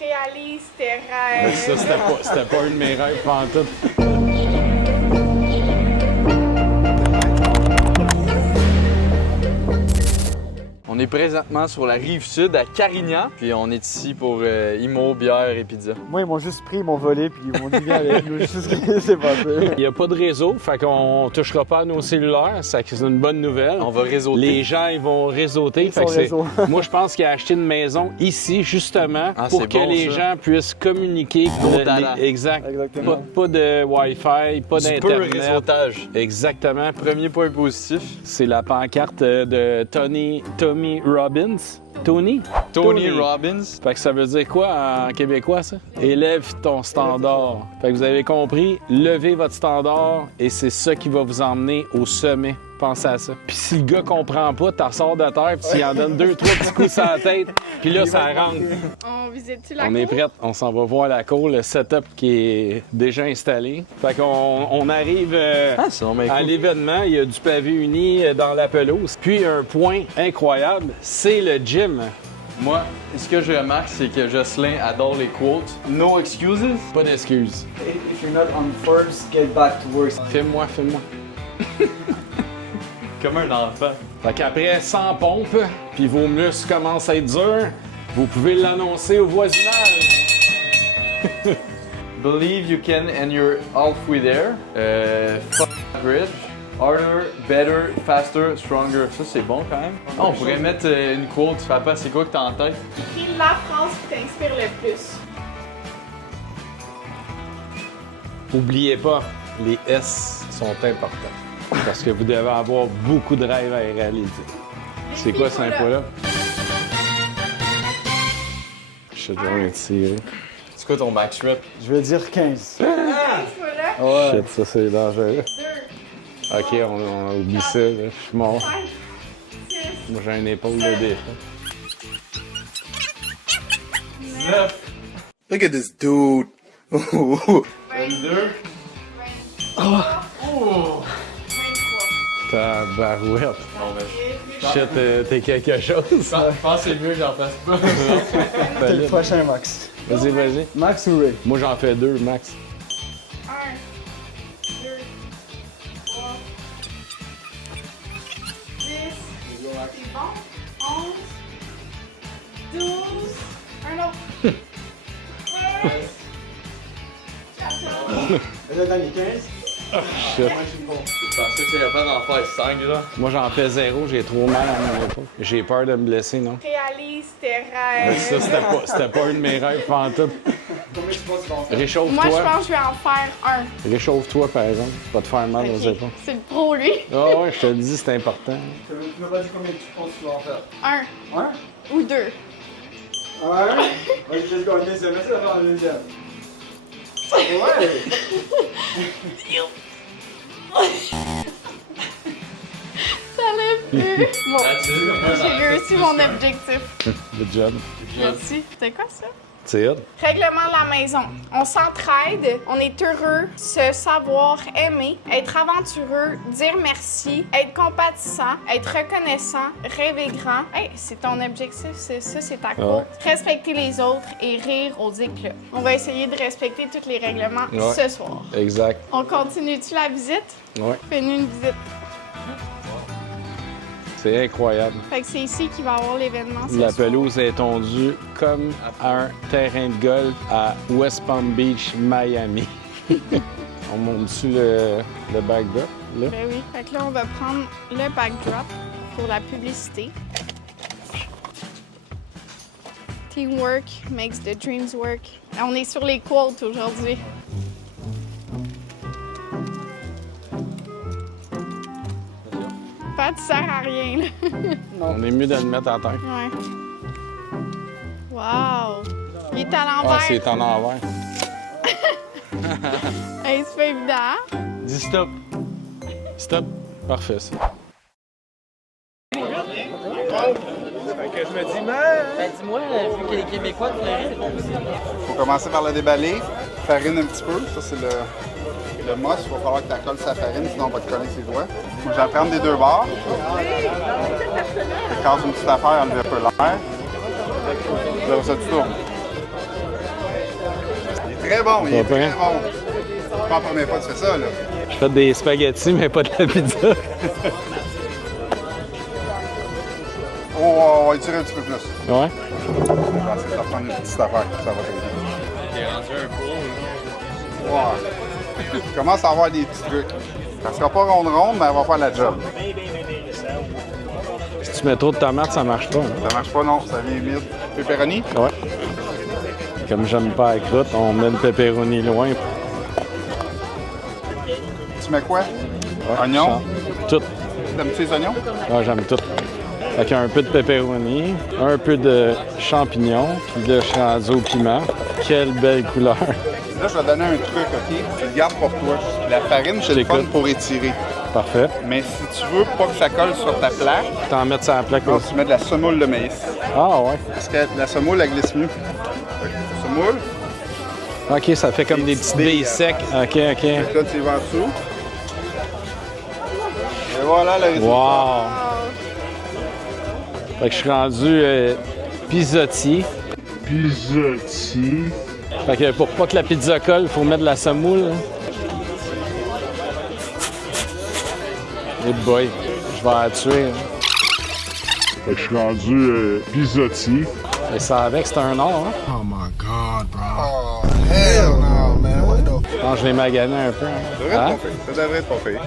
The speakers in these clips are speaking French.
Réalise tes rêves. Ça, c'était pas un de mes rêves pantoute. On est présentement sur la rive sud à Carignan, puis on est ici pour Imo, bière et pizza. Moi, ils m'ont juste pris, ils m'ont volé, puis ils m'ont dit viens avec nous. Juste ce qui s'est passé. Il n'y a pas de réseau, fait qu'on touchera pas à nos cellulaires, c'est une bonne nouvelle. On va réseauter. Les gens, ils vont réseauter. Fait que réseau. Moi, je pense qu'il a acheté une maison ici, justement, Ah, pour c'est que bon, les ça. gens puissent communiquer. Talent. Exact. Exactement. Pas de Wi-Fi, pas Du peu d'Internet. réseautage. Exactement. Premier point positif. C'est la pancarte de Tommy Robbins. Tony Robbins. Fait que ça veut dire quoi en québécois, ça? Élève ton standard. Fait que vous avez compris, levez votre standard et c'est ça qui va vous emmener au sommet. Pensez à ça. Puis si le gars comprend pas, t'en sors de terre, puis s'il en donne 2-3 petits coups sur la tête, puis là, ça rentre. On visite-tu la On est cour? prêts, on s'en va voir la cour, le setup qui est déjà installé. Fait qu'on arrive C'est vraiment à cool. l'événement, il y a du pavé uni dans la pelouse. Puis un point incroyable, c'est le gym. Moi, ce que je remarque, c'est que Jocelyn adore les quotes. No excuses. Pas d'excuses. If you're not on Forbes, get back to work. Filme-moi. Comme un enfant. Fait qu'après 100 pompes, puis vos muscles commencent à être durs, vous pouvez l'annoncer au voisinage. Believe you can and you're halfway there. Fuck bridge. Harder, better, faster, stronger. Ça, c'est bon quand même. Ah, on pourrait mettre une quote. Papa, c'est quoi que t'as en tête? Écris la phrase qui t'inspire le plus. Oubliez pas, les S sont importants. Parce que vous devez avoir beaucoup de rêves à réaliser. C'est quoi cette info-là? Je suis déjà tiré. C'est quoi ton max rep? Je vais dire 15. Voilà. Shit, ça c'est dangereux. 2, Ok, on oublie ça, là. Je suis mort. 5, 6, Moi j'ai une épaule de défaut. 19. Look at this dude. 22. 23. Tabarouette. Bon, ben, Shit, t'es quelque chose. je pense que c'est mieux que j'en fasse pas. C'est le prochain Max. Vas-y. Max ou Ray? Moi j'en fais 2, max. 1, 2, 3, 10, c'est bon, 11, 12, un autre, 13, 14, Là, dans les 15. Shit. Je pensais que c'est capable d'en faire 5, là. Moi j'en fais 0, j'ai trop mal à mon épaule. J'ai peur de me blesser, non? réalise tes Mais rêves. ça, c'était pas un de mes rêves pantoute. Combien tu penses qu'ils vont faire? Réchauffe-toi. Moi, je pense que je vais en faire un. Réchauffe-toi, par exemple. Pas te faire mal aux Ok. épaules. C'est le pro, lui. Ah ouais, je te le dis, c'est important. Tu m'as pas dit combien tu penses qu'ils vont faire? Un Un? ou deux. Un? Vas-y, let's go, un deuxième. Essaye de faire un deuxième. Ouais! Ça lève plus. Bon, j'ai réussi mon objectif. Good job. Merci. C'était quoi ça? C'est hot. Règlement de la maison. On s'entraide, on est heureux, se savoir aimer, être aventureux, dire merci, être compatissant, être reconnaissant, rêver grand. Hey, c'est ton objectif, c'est ça, c'est ta quote. Respecter les autres et rire aux éclats. On va essayer de respecter tous les règlements Ouais. ce soir. Exact. On continue-tu la visite? Ouais. Fais-nous une visite. C'est incroyable. Fait que c'est ici qu'il va y avoir l'événement ce La soir. pelouse est tondue comme un terrain de golf à West Palm Beach, Miami. On monte dessus le backdrop, là. Ben oui. Fait que là, on va prendre le backdrop pour la publicité. Teamwork makes the dreams work. On est sur les quotes aujourd'hui. Pas de sert à rien, là. On est mieux de le mettre à terre. Ouais. Wow! Il est à Ah, l'envers. c'est en envers. Hey, c'est pas évident. Dis stop. Stop. Parfait, ça. Dis-moi, vu que les Québécois te feraient, c'est bon aussi. Faut commencer par le déballer, farine un petit peu. Ça, c'est le mousse. Il va falloir que tu colles sa farine, sinon on va te coller ses doigts. Je vais la prendre des deux bords. Je casse une petite affaire, enlever un peu l'air. Là, ça, tu tournes. très bon, il est Pas très pire. bon. C'est pas la première fois que tu fais ça, là. Je fais des spaghettis, mais pas de la pizza. On va étirer un petit peu plus. Ouais. Je vais essayer de reprendre une petite affaire, ça va t'aider. T'es rendu un pro. Ouais. Je commence à avoir des petits trucs. Ça sera pas ronde-ronde, mais elle va faire la job. Si tu mets trop de tomates, ça marche pas. Hein? Ça marche pas, non, ça vient vite. Pepperoni? Ouais. Comme j'aime pas la croûte, on met le pepperoni loin. Tu mets quoi? Oignons? Tout. T'aimes-tu les oignons? Ah, j'aime tout. Avec un peu de pepperoni, un peu de champignons, puis là, je suis rendu au piment. Quelle belle couleur! Là, je vais te donner un truc, OK? Tu le gardes pour toi. La farine, c'est le fun J'écoute. pour étirer. Parfait. Mais si tu veux pas que ça colle sur ta plaque, T'en mets ça à la plaque non, aussi. tu mets de la semoule de maïs. Ah ouais. Parce que la semoule, elle glisse mieux. Semoule, OK, ça fait comme des petites billes secs. OK. là, tu y vas en dessous. Et voilà le résultat. Wow! Fait que je suis rendu pissotier. Fait que pour pas que la pizza colle, il faut mettre de la semoule. Hein. Et boy, je vais la tuer. Hein. Fait que je suis rendu pisotier. Et ça avec, c'est un or. Hein? Oh, hell no, man. What the Je pense que je l'ai magané un peu. Hein. Ça devrait Hein? être pas fait. Ça devrait être pas fait.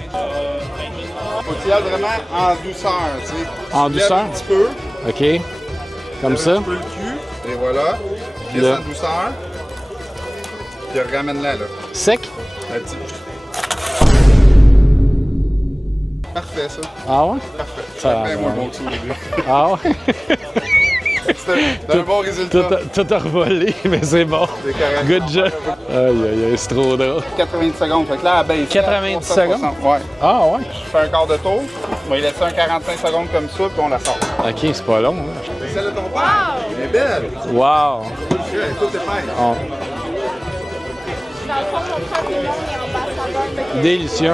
Faut que tu y ailles vraiment en douceur, tu sais. En Tu lèves douceur? un petit peu. OK. Comme Lève ça. un petit peu le cul. Et voilà. Laisse Là. en douceur. Puis ramène-la, là. Sec? Un petit- Parfait, ça. Ah ouais? Parfait. Ça Ça fait va. moins bon que ça au début. Ah ouais? C'est un bon résultat. Tout a revolé, mais c'est bon. C'est correct. Good job. Aïe, aïe, aïe, c'est trop drôle. 90 secondes. Fait que là, à baisse. 90 secondes? Ouais. Ah ouais? Je fais un quart de tour. On va y laisser un 45 secondes comme ça, puis on la sort. OK, c'est pas long. Hein? C'est celle de ton père. Elle est belle. Wow! Tout est fait. Oh, Dans le fond, mon frère Raymond est ambassadeur de délicieux.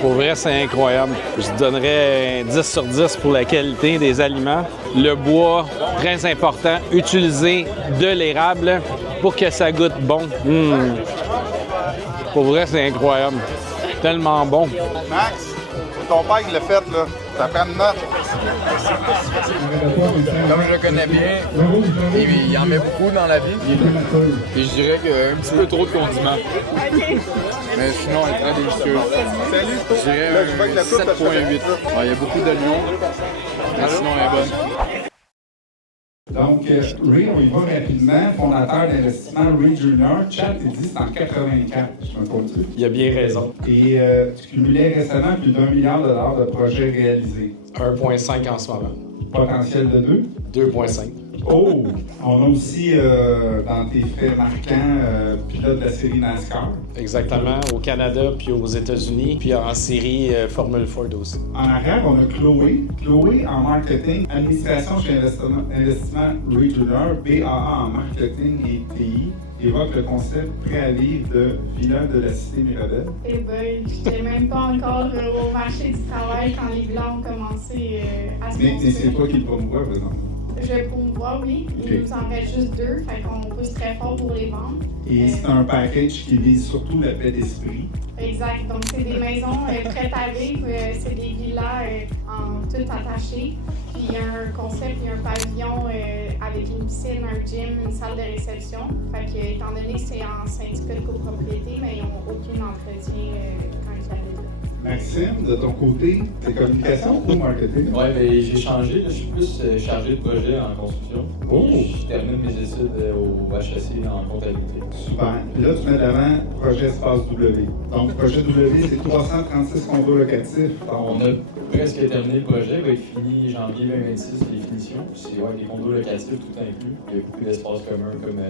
Pour vrai, c'est incroyable. Je donnerais un 10 sur 10 pour la qualité des aliments. Le bois, très important. Utiliser de l'érable pour que ça goûte bon. Pour vrai, c'est incroyable. Tellement bon. Max, c'est ton père qui l'a fait, là. Ça prend une note. Comme je le connais bien, il en met beaucoup dans la vie. Et je dirais qu'un petit peu trop de condiments. Mais sinon, elle est très délicieuse. Salut, Je dirais Là, je vois que la un coupe, elle 7.8. fait- Ouais, il y a beaucoup d'oignons, mais sinon, elle est bonne. Donc, Ray, on y va rapidement, fondateur d'investissement Ray Junior. Chat, il dit c'est en 84, je me trompe-tu? Il a bien raison. Et tu cumulais récemment plus d'1 milliard de dollars de projets réalisés. 1,5 en ce moment. Potentiel de 2. 2,5. Oh! On a aussi, dans tes faits marquants, pilote de la série NASCAR. Exactement. Au Canada, puis aux États-Unis, puis en série Formule Ford aussi. En arrière, on a Chloé. Chloé en marketing, administration chez Investissement Ray Junior, BAA en marketing et TI, évoque le concept prêt à vivre de Villa de la Cité Mirabel. Eh ben, j'étais même pas encore au marché du travail quand les bilans ont commencé à se Mais c'est construire. toi qui le promouvois, par exemple. Je vais promouvoir, oui. Il nous en reste juste 2, fait qu'on pousse très fort pour les vendre. Et c'est un package qui vise surtout la paix d'esprit. Exact. Donc, c'est des maisons prêtes à vivre. C'est des villas en tout attachées. Puis, il y a un concept, il y a un pavillon avec une piscine, un gym, une salle de réception. Fait que, étant donné que c'est en syndicat de copropriété, mais ils n'ont aucun entretien quand ils habitent là. Maxime, de ton côté, c'est communication ou marketing? Ouais, mais j'ai changé. Là, je suis plus chargé de projet en construction. Oh! Je termine mes études au HEC en comptabilité. Super. Puis là, tu mets de l'avant projet Espace W. Donc, projet W, c'est 336 condos locatifs. On a presque terminé le projet. Il va être fini janvier 2026, les finitions. C'est ouais, des condos locatifs tout inclus. Il y a beaucoup d'espaces communs, comme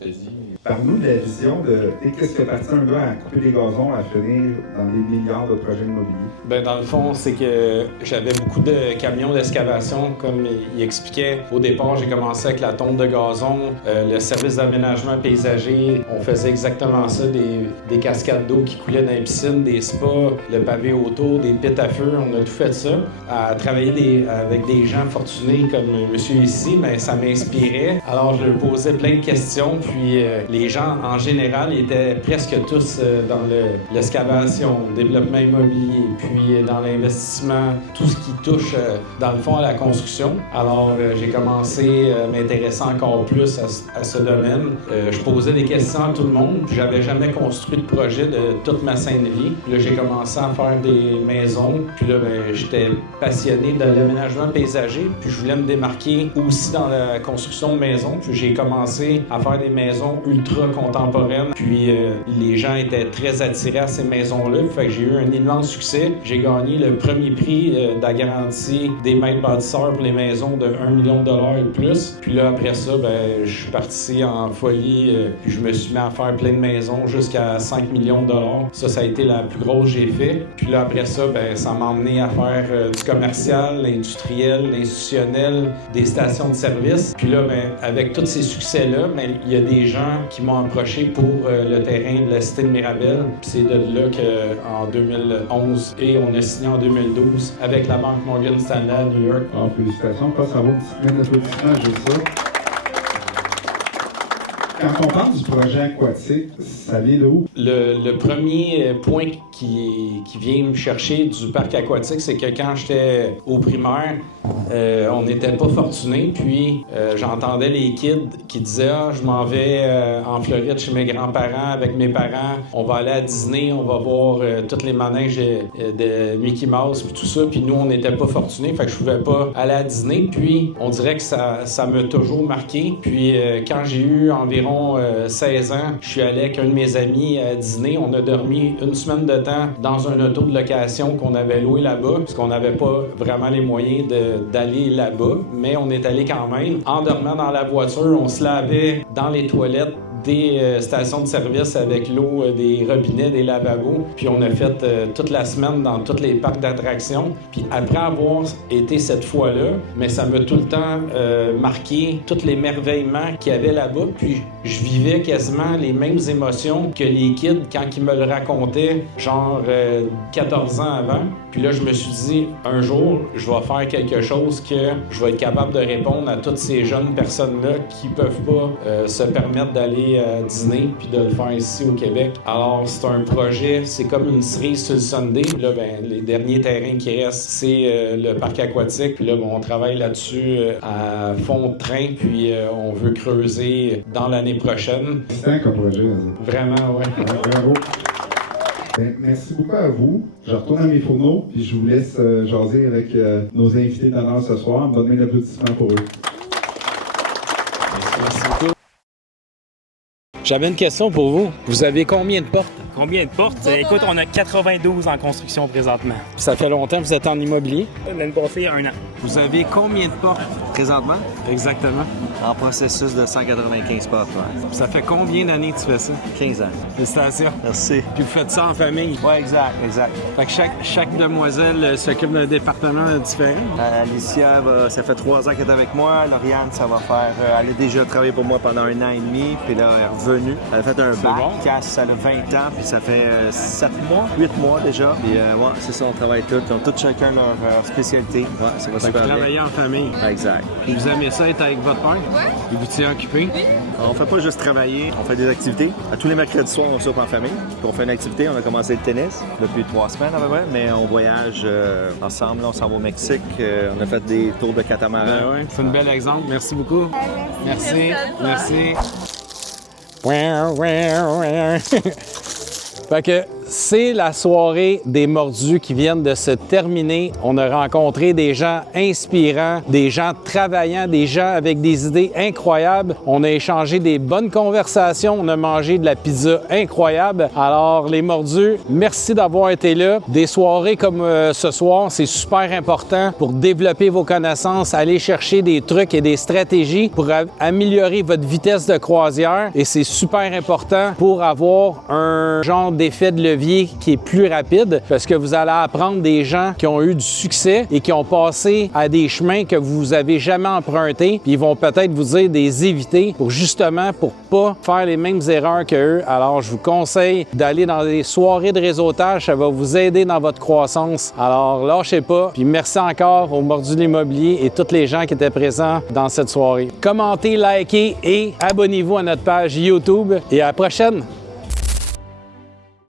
tu as dit. Parle-nous de la vision de qu'est-ce que fait partir un gars à couper des gazons, à finir dans des milliards de projets projet immobilier? Ben, dans le fond, c'est que j'avais beaucoup de camions d'excavation. Comme il expliquait, au départ, j'ai commencé avec la tonte de gazon, le service d'aménagement paysager. On faisait exactement ça, des cascades d'eau qui coulaient dans les piscines, des spas, le pavé autour, des pits à feu. On a tout fait ça. À travailler avec des gens fortunés comme monsieur ici, ben, ça m'inspirait. Alors, je lui posais plein de questions. Puis, les gens, en général, étaient presque tous dans l'excavation, le développement immobilier, puis dans l'investissement, tout ce qui touche, dans le fond, à la construction. Alors, j'ai commencé à m'intéresser encore plus à ce domaine. Je posais des questions à tout le monde. J'avais jamais construit de projet de toute ma sainte vie. Puis là, j'ai commencé à faire des maisons. Puis là, ben, j'étais passionné de l'aménagement paysager. Puis je voulais me démarquer aussi dans la construction de maisons. Puis j'ai commencé à faire des maisons ultra contemporaines. Puis les gens étaient très attirés à ces maisons-là. Fait que j'ai eu un immense succès. J'ai gagné le premier prix de la garantie des maîtres bâtisseurs pour les maisons de 1 million de dollars et plus. Puis là, après ça, ben, je suis parti en folie. Puis je me suis mis à faire plein de maisons jusqu'à 5 millions de dollars. Ça a été la plus grosse que j'ai fait. Puis là, après ça, ben, ça m'a emmené à faire du commercial, l'industriel, l'institutionnel, des stations de service. Puis là, ben, avec tous ces succès-là, ben, il y a des gens qui m'ont approché pour le terrain de la Cité de Mirabel. Puis c'est de là qu'en 2011 et on a signé en 2012 avec la banque Morgan Stanley à New York. Alors, félicitations. Passe à votre discipline d'applaudissements, j'ai ça. Quand on parle du projet aquatique, ça vient de où? Le premier point qui vient me chercher du parc aquatique, c'est que quand j'étais au primaire, on n'était pas fortunés. Puis j'entendais les kids qui disaient « Ah, je m'en vais en Floride chez mes grands-parents avec mes parents. On va aller à Disney, on va voir tous les manèges de Mickey Mouse puis tout ça. » Puis nous, on n'était pas fortunés, fait que je pouvais pas aller à Disney. Puis on dirait que ça m'a toujours marqué. Puis quand j'ai eu environ 16 ans, je suis allé avec un de mes amis à Disney. On a dormi une semaine de temps dans un auto de location qu'on avait loué là-bas, parce qu'on n'avait pas vraiment les moyens d'aller là-bas, mais on est allé quand même. En dormant dans la voiture, on se lavait dans les toilettes des stations de service avec l'eau des robinets, des lavabos. Puis on a fait toute la semaine dans tous les parcs d'attractions. Puis après avoir été cette fois-là, mais ça m'a tout le temps marqué tous les merveillements qu'il y avait là-bas. Puis je vivais quasiment les mêmes émotions que les kids quand ils me le racontaient, genre 14 ans avant. Puis là, je me suis dit, un jour, je vais faire quelque chose que je vais être capable de répondre à toutes ces jeunes personnes-là qui peuvent pas se permettre d'aller à Disney puis de le faire ici au Québec. Alors, c'est un projet, c'est comme une cerise sur le Sunday. Puis là, ben, les derniers terrains qui restent, c'est le parc aquatique. Puis là, bon, on travaille là-dessus à fond de train, puis on veut creuser dans l'année prochaine. C'est un comme projet. Vraiment, ouais. Bravo. Ben, merci beaucoup à vous. Je retourne à mes fourneaux, puis je vous laisse jaser avec nos invités d'honneur ce soir. Donnez l'applaudissement pour eux. Merci beaucoup. J'avais une question pour vous. Vous avez combien de portes? Combien de portes? Écoute, on a 92 en construction présentement. Ça fait longtemps que vous êtes en immobilier? L'année passée, il y a 1 an. Vous avez combien de portes? Présentement? Exactement. En processus de 195 portes, ouais. Ça fait combien d'années que tu fais ça? 15 ans. Félicitations. Merci. Puis vous faites ça en famille? Ouais, exact. Fait que chaque demoiselle s'occupe d'un département différent? Alicia, ça fait 3 ans qu'elle est avec moi. Lauriane, ça va faire... elle a déjà travaillé pour moi pendant 1 an et demi, puis là, elle est revenue. Elle a fait un bac. Bon. Cass, elle a 20 ans, puis ça fait 7 mois, 8 mois déjà. Puis ouais, c'est ça, on travaille tous. Ils ont tous chacun leur spécialité. Ouais, ça va super bien. Vous travaillez en famille? Exact. Puis vous aimez ça être avec votre père? Ouais. Et vous tiens occupé? Oui. On fait pas juste travailler, on fait des activités. À tous les mercredis soirs, on soupe en famille. Puis on fait une activité, on a commencé le tennis depuis 3 semaines à peu près, mais on voyage ensemble, on s'en va au Mexique, on a fait des tours de catamaran. Ben ouais, c'est un bel exemple. Merci beaucoup. Merci. Merci. Fait que c'est la soirée des mordus qui viennent de se terminer. On a rencontré des gens inspirants, des gens travaillants, des gens avec des idées incroyables. On a échangé des bonnes conversations. On a mangé de la pizza incroyable. Alors, les mordus, merci d'avoir été là. Des soirées comme ce soir, c'est super important pour développer vos connaissances, aller chercher des trucs et des stratégies pour améliorer votre vitesse de croisière. Et c'est super important pour avoir un genre d'effet de levier levier qui est plus rapide parce que vous allez apprendre des gens qui ont eu du succès et qui ont passé à des chemins que vous avez jamais empruntés, puis ils vont peut-être vous dire des éviter pour justement pour pas faire les mêmes erreurs qu'eux. Alors, je vous conseille d'aller dans des soirées de réseautage, ça va vous aider dans votre croissance. Alors, lâchez pas, puis merci encore au Mordu de l'immobilier et tous les gens qui étaient présents dans cette soirée. Commentez, likez et abonnez-vous à notre page YouTube et à la prochaine!